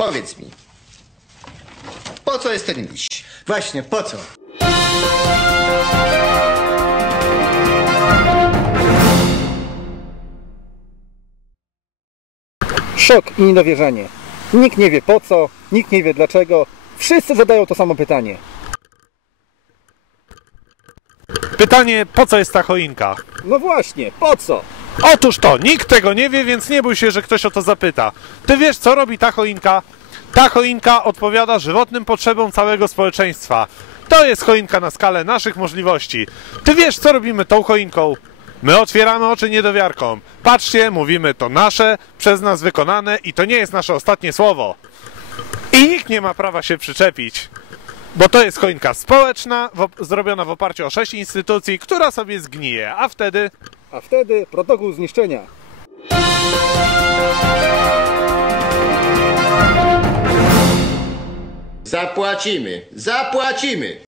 Powiedz mi, po co jest ten liść? Właśnie, po co? Szok i niedowierzanie. Nikt nie wie po co, nikt nie wie dlaczego. Wszyscy zadają to samo pytanie. Pytanie, po co jest ta choinka? No właśnie, po co? Otóż to, nikt tego nie wie, więc nie bój się, że ktoś o to zapyta. Ty wiesz, co robi ta choinka? Ta choinka odpowiada żywotnym potrzebom całego społeczeństwa. To jest choinka na skalę naszych możliwości. Ty wiesz, co robimy tą choinką? My otwieramy oczy niedowiarkom. Patrzcie, mówimy to nasze, przez nas wykonane i to nie jest nasze ostatnie słowo. I nikt nie ma prawa się przyczepić. Bo to jest choinka społeczna, zrobiona w oparciu o sześć instytucji, która sobie zgnije, a wtedy A wtedy protokół zniszczenia. Zapłacimy, zapłacimy.